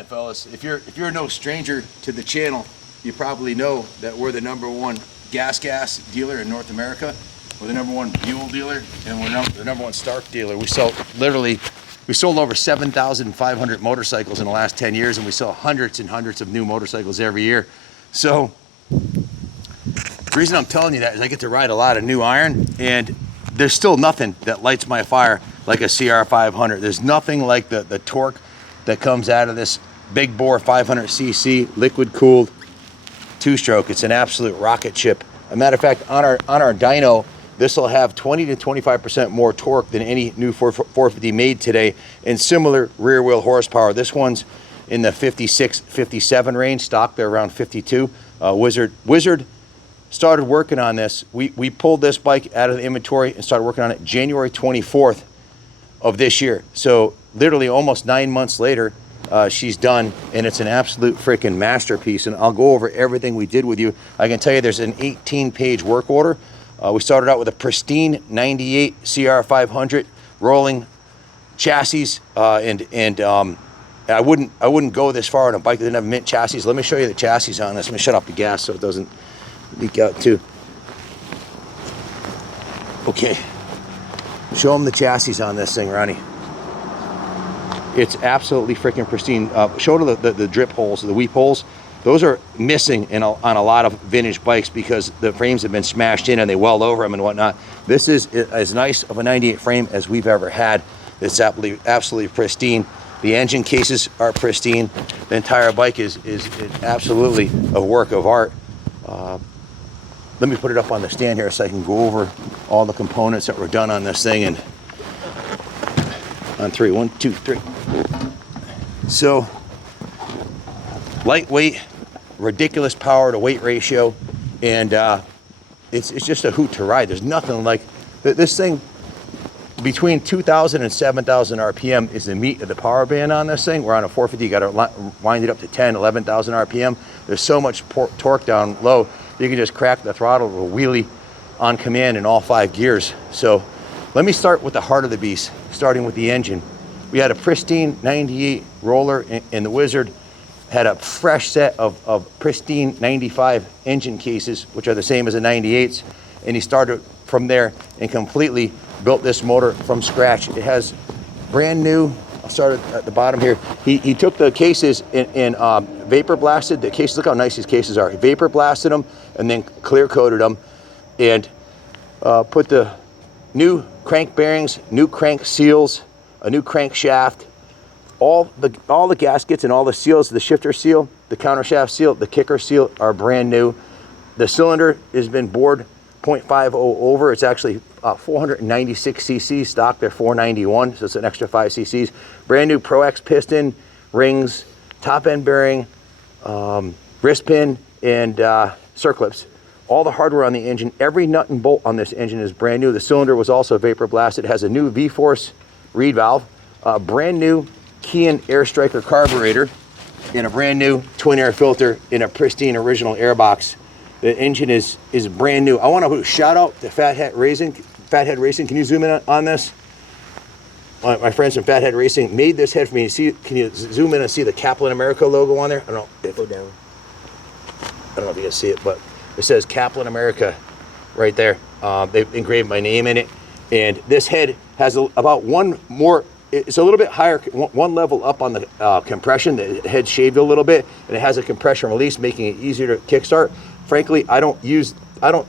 happening, fellas? If you're no stranger to the channel, you probably know that we're the #1 gas dealer in North America. We're the #1 Buell dealer, and we're the #1 Stark dealer. We sold over 7,500 motorcycles in the last 10 years, and we sell hundreds and hundreds of new motorcycles every year. So the reason I'm telling you that is I get to ride a lot of new iron, and there's still nothing that lights my fire like a CR500. There's nothing like the torque that comes out of this big bore 500cc liquid cooled two-stroke. It's an absolute rocket ship. As a matter of fact, on our dyno, this will have 20 to 25% more torque than any new 450 made today, and similar rear wheel horsepower. This one's in the 56, 57 range. Stock, they're around 52. Wizard started working on this. We pulled this bike out of the inventory and started working on it January 24th of this year. So literally almost 9 months later, she's done, and it's an absolute freaking masterpiece. And I'll go over everything we did with you. I can tell you there's an 18-page work order. We started out with a pristine 98 CR500 rolling chassis, and I wouldn't go this far on a bike that didn't have mint chassis. Let me show you the chassis on this. Let me shut off the gas so it doesn't leak out too. Okay, show them the chassis on this thing, Ronnie. It's absolutely freaking pristine. Show the drip holes, the weep holes. Those are missing on a lot of vintage bikes because the frames have been smashed in and they weld over them and whatnot. This is as nice of a 98 frame as we've ever had. It's absolutely pristine. The engine cases are pristine. The entire bike is absolutely a work of art. Let me put it up on the stand here so I can go over all the components that were done on this thing. And on three, 1, 2, 3. So lightweight, ridiculous power to weight ratio, and it's just a hoot to ride. There's nothing like this thing. Between 2,000 and 7,000 RPM is the meat of the power band on this thing. We're on a 450, you got to wind it up to 10, 11,000 RPM. There's so much torque down low, you can just crack the throttle with a wheelie on command in all 5 gears. So let me start with the heart of the beast, starting with the engine. We had a pristine 98 roller, and the Wizard had a fresh set of pristine 95 engine cases, which are the same as the 98s. And he started from there and completely built this motor from scratch. It has brand new, I'll start at the bottom here. He took the cases and vapor blasted the cases. Look how nice these cases are. He vapor blasted them and then clear coated them, and put the new crank bearings, new crank seals, a new crankshaft, all the gaskets and all the seals, the shifter seal, the countershaft seal, the kicker seal are brand new. The cylinder has been bored 0.50 over. It's actually 496 cc stock. They're 491, so it's an extra 5 cc's. Brand new Pro X piston, rings, top end bearing, wrist pin, and circlips. All the hardware on the engine, every nut and bolt on this engine is brand new. The cylinder was also vapor blasted. It has a new V-Force reed valve, brand new Kean Air Striker carburetor, and a brand new twin air filter in a pristine original airbox. The engine is brand new. I want to shout out to Fathead Racing. Can you zoom in on this? My friends from Fathead Racing made this head for me. Can you zoom in and see the Kaplan America logo on there? I don't know. Go down. I don't know if you can see it, but it says Kaplan America right there. They've engraved my name in it. And this head has about one more, it's a little bit higher, one level up on the compression. The head's shaved a little bit, and it has a compression release, making it easier to kickstart. Frankly, I don't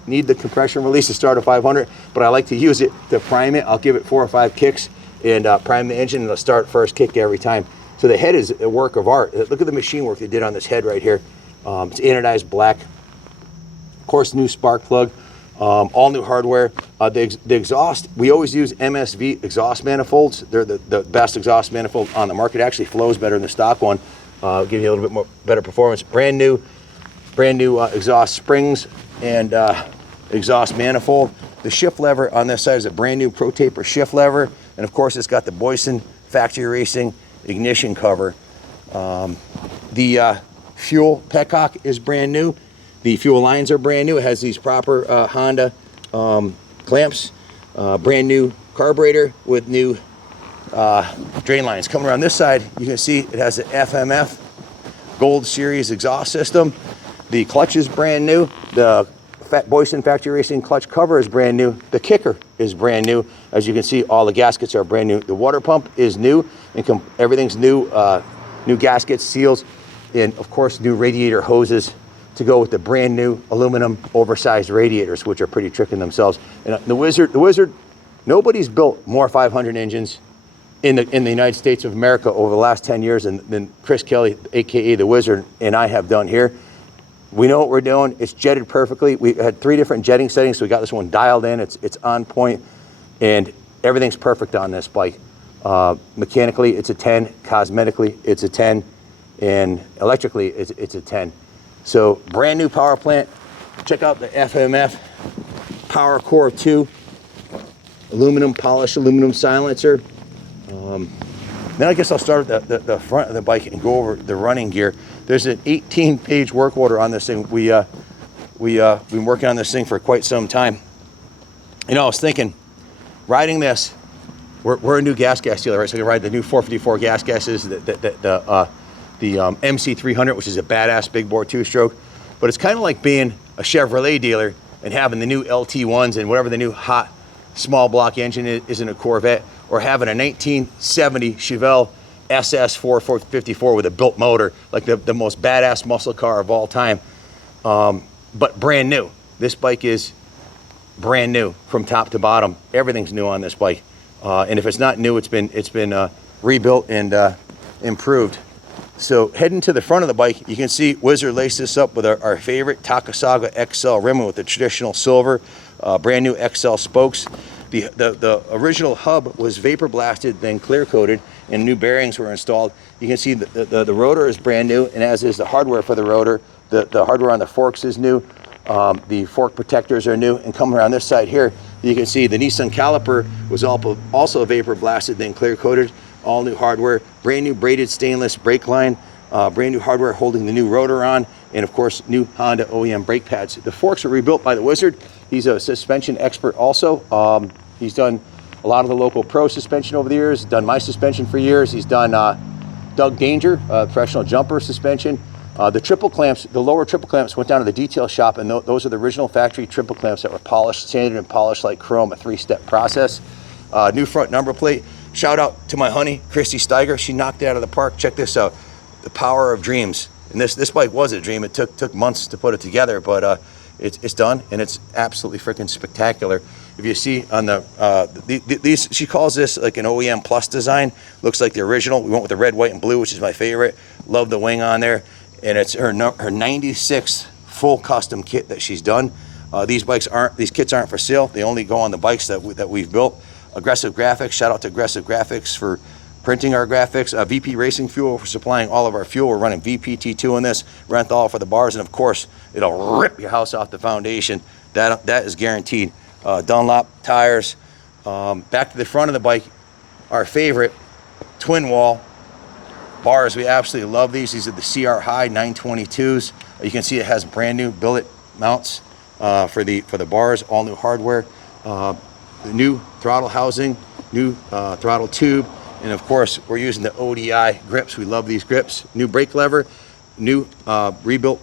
need the compression release to start a 500, but I like to use it to prime it. I'll give it 4 or 5 kicks and prime the engine, and it'll start first kick every time. So the head is a work of art. Look at the machine work they did on this head right here. It's anodized black. Of course, new spark plug. All new hardware. The exhaust, we always use MSV exhaust manifolds. They're the best exhaust manifold on the market. It actually flows better than the stock one. Give you a little bit more better performance. Brand new exhaust springs and exhaust manifold. The shift lever on this side is a brand new Pro Taper shift lever, and of course it's got the Boyson Factory Racing ignition cover. The fuel petcock is brand new. The fuel lines are brand new. It has these proper Honda clamps, brand new carburetor with new drain lines. Coming around this side, you can see it has the FMF Gold Series exhaust system. The clutch is brand new. The Boyson Factory Racing clutch cover is brand new. The kicker is brand new. As you can see, all the gaskets are brand new. The water pump is new, and everything's new. New gaskets, seals, and of course, new radiator hoses to go with the brand new aluminum oversized radiators, which are pretty tricking themselves. And the Wizard, nobody's built more 500 engines in the United States of America over the last 10 years than Chris Kelly, AKA the Wizard, and I have done here. We know what we're doing. It's jetted perfectly. We had 3 different jetting settings, so we got this one dialed in. It's on point, and everything's perfect on this bike. Mechanically, it's a 10. Cosmetically, it's a 10. And electrically, it's a 10. So brand new power plant. Check out the FMF Power Core 2. Aluminum polished aluminum silencer. Then I guess I'll start at the front of the bike and go over the running gear. There's an 18-page work order on this thing. We've been working on this thing for quite some time. You know, I was thinking, riding this, we're a new gas dealer, right? So we ride the new 454 gases, the MC300, which is a badass big bore 2-stroke. But it's kind of like being a Chevrolet dealer and having the new LT1s and whatever the new hot small block engine is in a Corvette, or having a 1970 Chevelle SS 454 with a built motor, like the most badass muscle car of all time, but brand new. This bike is brand new from top to bottom. Everything's new on this bike, and if it's not new, it's been rebuilt and improved. So heading to the front of the bike, you can see Wizard laced this up with our favorite Takasaga XL rim with the traditional silver, brand new XL spokes. The original hub was vapor blasted, then clear coated, and new bearings were installed. You can see the rotor is brand new, and as is the hardware for the rotor. The hardware on the forks is new. The fork protectors are new, and coming around this side here, you can see the Nissan caliper was also vapor blasted, then clear coated. All new hardware, brand new braided stainless brake line, brand new hardware holding the new rotor on, and of course, new Honda OEM brake pads. The forks are rebuilt by the Wizard. He's a suspension expert also. He's done a lot of the local pro suspension over the years, done my suspension for years. He's done Doug Danger, professional jumper suspension. The triple clamps, the lower triple clamps went down to the detail shop, and those are the original factory triple clamps that were polished, sanded and polished like chrome, a 3-step process. New front number plate. Shout out to my honey, Christy Steiger. She knocked it out of the park. Check this out, the power of dreams. And this bike was a dream. It took months to put it together, but it's done, and it's absolutely freaking spectacular. If you see on these, she calls this like an OEM Plus design. Looks like the original. We went with the red, white, and blue, which is my favorite. Love the wing on there, and it's her 96th full custom kit that she's done. These kits aren't for sale. They only go on the bikes that we've built. Aggressive Graphics, shout out to Aggressive Graphics for printing our graphics. VP Racing Fuel for supplying all of our fuel. We're running VPT2 in this, Renthal for the bars, and of course, it'll rip your house off the foundation. That is guaranteed. Dunlop tires. Back to the front of the bike, our favorite twin wall bars. We absolutely love these. These are the CR High 922s. You can see it has brand new billet mounts for the bars, all new hardware. The new throttle housing, new throttle tube, and of course we're using the ODI grips. We love these grips. New brake lever, new rebuilt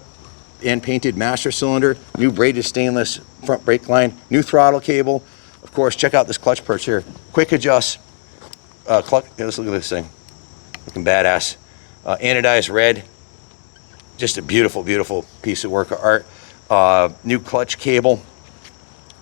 and painted master cylinder, new braided stainless front brake line, new throttle cable. Of course, check out this clutch perch here. Quick adjust clutch. Let's look at this thing, looking badass. Anodized red, just a beautiful, beautiful piece of work of art. New clutch cable.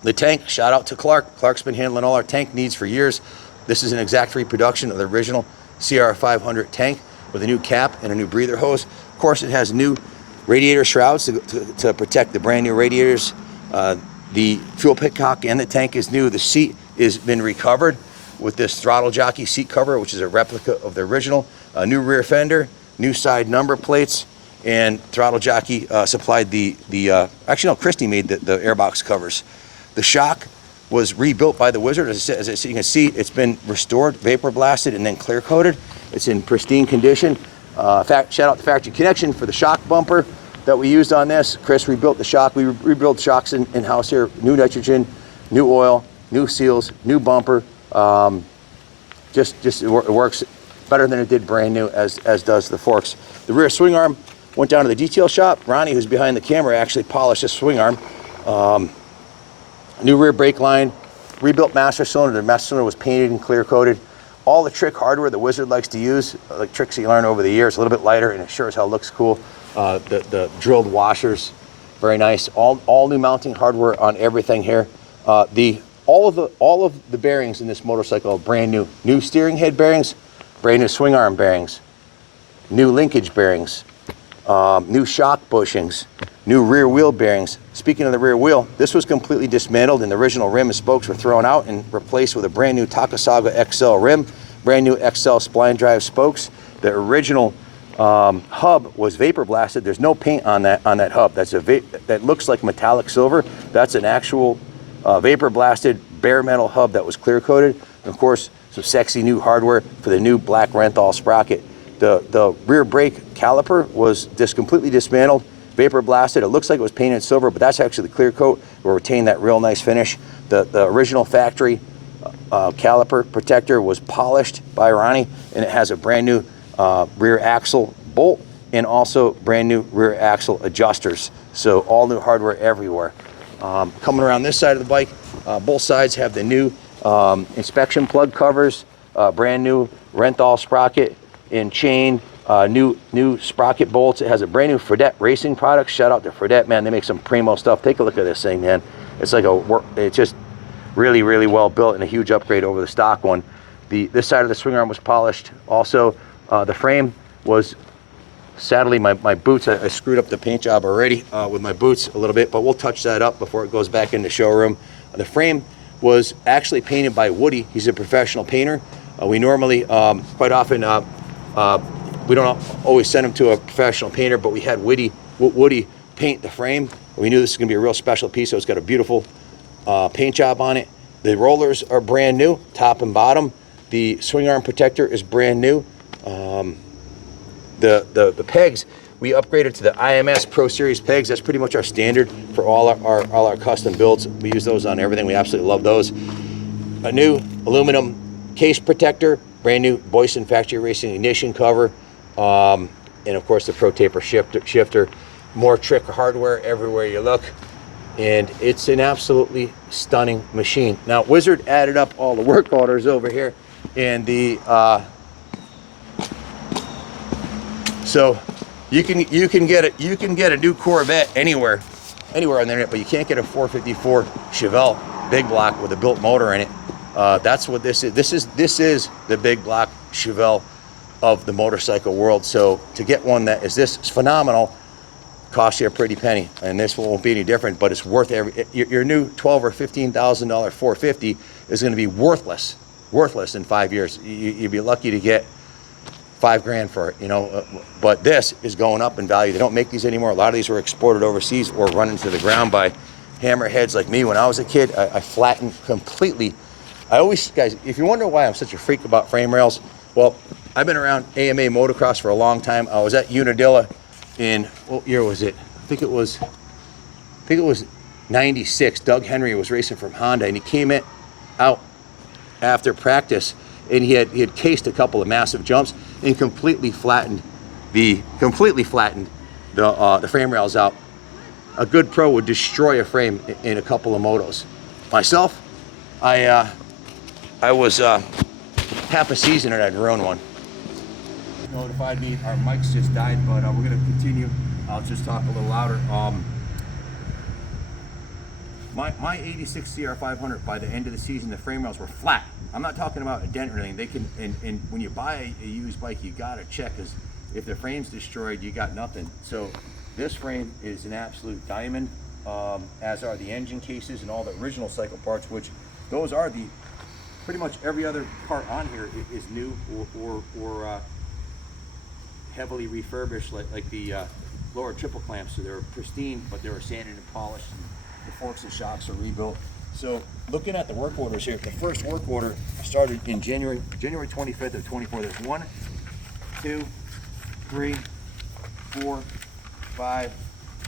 The tank, shout out to Clark. Clark's been handling all our tank needs for years. This is an exact reproduction of the original CR500 tank with a new cap and a new breather hose. Of course, it has new radiator shrouds to protect the brand new radiators. The fuel pitcock and the tank is new. The seat has been recovered with this throttle jockey seat cover, which is a replica of the original. New rear fender, new side number plates, and throttle jockey supplied actually no, Christy made the airbox covers. The shock was rebuilt by the Wizard. As you can see, it's been restored, vapor blasted, and then clear coated. It's in pristine condition. Shout out to Factory Connection for the shock bumper that we used on this. Chris rebuilt the shock. We rebuilt shocks in-house here. New nitrogen, new oil, new seals, new bumper. It works better than it did brand new, as does the forks. The rear swing arm Went down to the detail shop. Ronnie, who's behind the camera, actually polished this swing arm. New rear brake line, rebuilt master cylinder. The master cylinder was painted and clear coated. All the trick hardware the Wizard likes to use, like tricks that you learn over the years, a little bit lighter, and it sure as hell looks cool. The drilled washers, very nice. All new mounting hardware on everything here. All of the bearings in this motorcycle are brand new. New steering head bearings, brand new swing arm bearings, new linkage bearings, new shock bushings, new rear wheel bearings. Speaking of the rear wheel, this was completely dismantled and the original rim and spokes were thrown out and replaced with a brand new Takasaga XL rim, brand new XL spline drive spokes. The original hub was vapor blasted. There's no paint on that hub. That looks like metallic silver. That's an actual vapor blasted bare metal hub that was clear coated. And of course, some sexy new hardware for the new black Renthal sprocket. The rear brake caliper was just completely dismantled, vapor blasted. It looks like it was painted silver, but that's actually the clear coat. Will retain that real nice finish. The original factory caliper protector was polished by Ronnie, and it has a brand new rear axle bolt and also brand new rear axle adjusters. So all new hardware everywhere. Coming around this side of the bike, both sides have the new inspection plug covers, brand new Renthal sprocket and chain, new sprocket bolts. It has a brand new Fredette racing product. Shout out to Fredette, man. They make some primo stuff. Take a look at this thing, man. It's like it's just really, really well built and a huge upgrade over the stock one. This side of the swing arm was polished. Also, the frame was, sadly, my boots, I screwed up the paint job already with my boots a little bit, but we'll touch that up before it goes back in the showroom. The frame was actually painted by Woody. He's a professional painter. We normally, quite often, we don't always send him to a professional painter, but we had Woody paint the frame. We knew this was gonna be a real special piece, so it's got a beautiful paint job on it. The rollers are brand new, top and bottom. The swing arm protector is brand new. The pegs, we upgraded to the IMS Pro Series pegs. That's pretty much our standard for all our custom builds. We use those on everything. We absolutely love those. A new aluminum case protector, brand new Boyson Factory Racing ignition cover, and of course the Pro Taper shifter. More trick hardware everywhere you look, and it's an absolutely stunning machine. Now Wizard added up all the work orders over here, and so you can get a new Corvette anywhere on the internet, but you can't get a 454 Chevelle big block with a built motor in it. That's what this is. This is the big block Chevelle of the motorcycle world. So to get one that is this phenomenal costs you a pretty penny, and this won't be any different. But it's worth your new $12,000 or $15,000 450 is going to be worthless in 5 years. You'd be lucky to get $5 grand for it, you know. But this is going up in value. They don't make these anymore. A lot of these were exported overseas or run into the ground by hammerheads like me. When I was a kid, I flattened completely. Guys, if you wonder why I'm such a freak about frame rails, well, I've been around AMA motocross for a long time. I was at Unadilla in, what year was it? I think it was 96. Doug Henry was racing from Honda, and he came out after practice, and he had cased a couple of massive jumps and completely flattened the frame rails out. A good pro would destroy a frame in a couple of motos. Myself, I was half a season and I'd ruin one. Notified me our mics just died, but we're gonna continue. I'll just talk a little louder. My 86 CR500, by the end of the season, the frame rails were flat. I'm not talking about a dent or anything. They can, and when you buy a used bike, you gotta check, because if the frame's destroyed, you got nothing. So this frame is an absolute diamond, as are the engine cases and all the original cycle parts, which those are pretty much every other part on here is new or heavily refurbished, like the lower triple clamps. So they're pristine, but they were sanded and polished, and the forks and shocks are rebuilt. So looking at the work orders here, the first work order started in January 25th of 24. There's 1, 2, 3, 4, 5,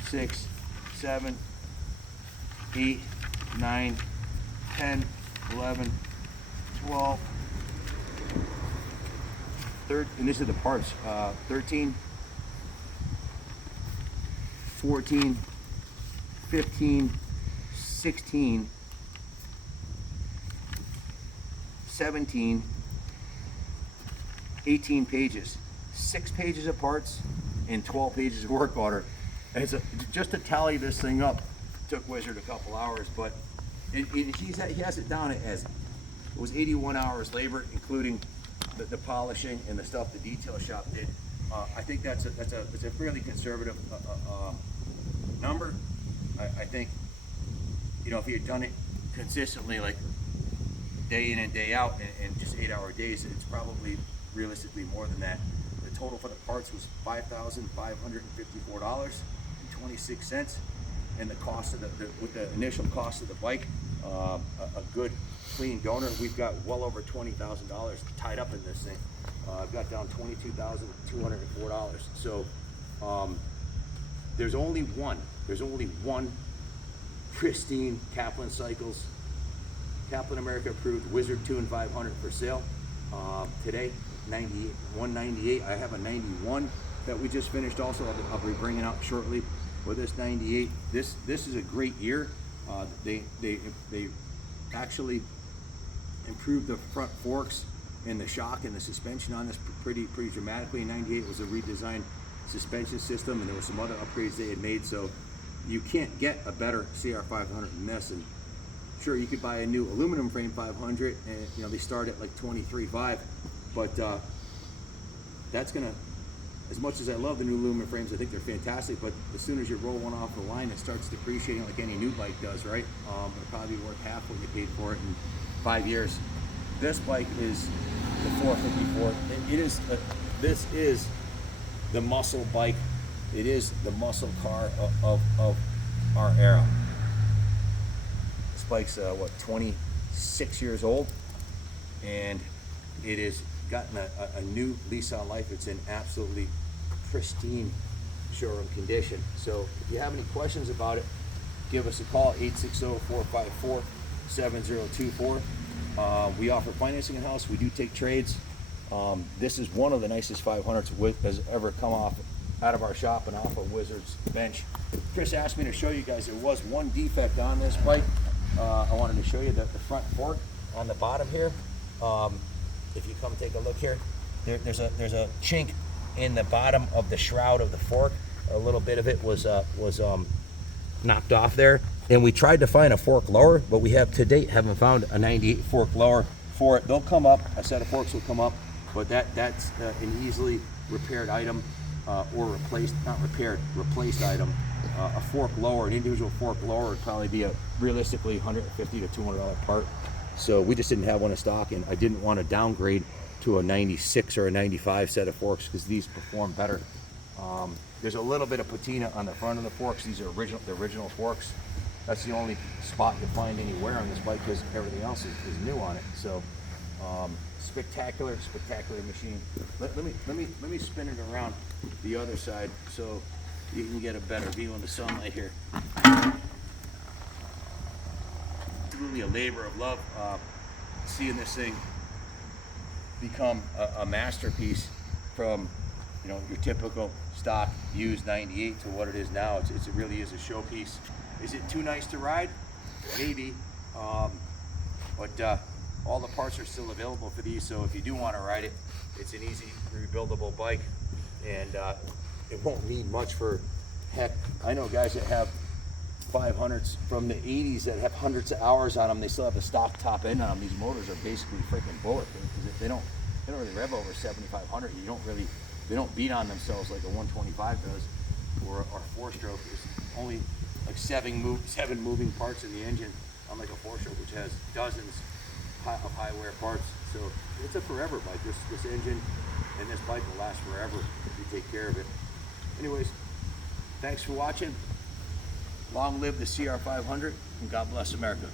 6, 7, 8, 9, 10, 11, 12, 13, and this is the parts, 13, 14, 15, 16, 17, 18 pages, 6 pages of parts and 12 pages of work order. And just to tally this thing up took Wizard a couple hours, but he has it down as it was 81 hours labor, including the polishing and the stuff the detail shop did. I think that's a fairly conservative number. I think, you know, if he had done it consistently, like day in and day out, and just 8-hour days, it's probably realistically more than that. The total for the parts was $5,554.26, and the cost of with the initial cost of the bike, a good clean donor, we've got well over $20,000 tied up in this thing. I've got down $22,204. So there's only one pristine Kaplan Cycles, Kaplan America approved Wizard 2 and 500 for sale today. 198. I have a 91 that we just finished also. I'll be bringing out shortly with this 98. This is a great year. They actually improved the front forks and the shock and the suspension on this pretty dramatically. 98 was a redesigned suspension system, and there were some other upgrades they had made. So you can't get a better CR500 than this. And sure, you could buy a new aluminum frame 500, and you know they start at like $23,500. But that's gonna, as much as I love the new aluminum frames, I think they're fantastic, but as soon as you roll one off the line, it starts depreciating like any new bike does, right? It'll probably be worth half what you paid for it in 5 years. This bike is the 454. This is the muscle bike. It is the muscle car of our era. This bike's what, 26 years old, and it has gotten a new lease on life. It's in absolutely pristine showroom condition. So if you have any questions about it, give us a call, 860-454-7024. We offer financing in-house. We do take trades. This is one of the nicest 500s has ever come out of our shop and off of Wizard's bench. Chris asked me to show you guys, there was one defect on this bike. I wanted to show you the front fork on the bottom here. If you come take a look here, there's a chink in the bottom of the shroud of the fork. A little bit of it was knocked off there, and we tried to find a fork lower, but we have to date haven't found a 98 fork lower for it. They'll come up, a set of forks will come up, but that's an easily repaired item, or replaced item. A fork lower, an individual fork lower would probably be a realistically $150 to $200 part. So we just didn't have one in stock, and I didn't want to downgrade to a 96 or a 95 set of forks because these perform better. There's a little bit of patina on the front of the forks. These are the original forks. That's the only spot you'll find any wear on this bike because everything else is new on it. So spectacular machine. Let me spin it around the other side so you can get a better view in the sunlight here. Really a labor of love, seeing this thing become a masterpiece from, you know, your typical stock used 98 to what it is now. It really is a showpiece. Is it too nice to ride? Maybe, but all the parts are still available for these, so if you do want to ride it, it's an easy rebuildable bike, and it won't need much for, heck, I know guys that have 500s from the 80s that have hundreds of hours on them. They still have the stock top end on them. These motors are basically freaking bulletproof because they don't really rev over 7,500. They don't beat on themselves like a 125 does, or a 4-stroke. There's only like seven moving parts in the engine, unlike a 4-stroke which has dozens of high wear parts. So it's a forever bike. This engine and this bike will last forever if you take care of it. Anyways, thanks for watching. Long live the CR500, and God bless America.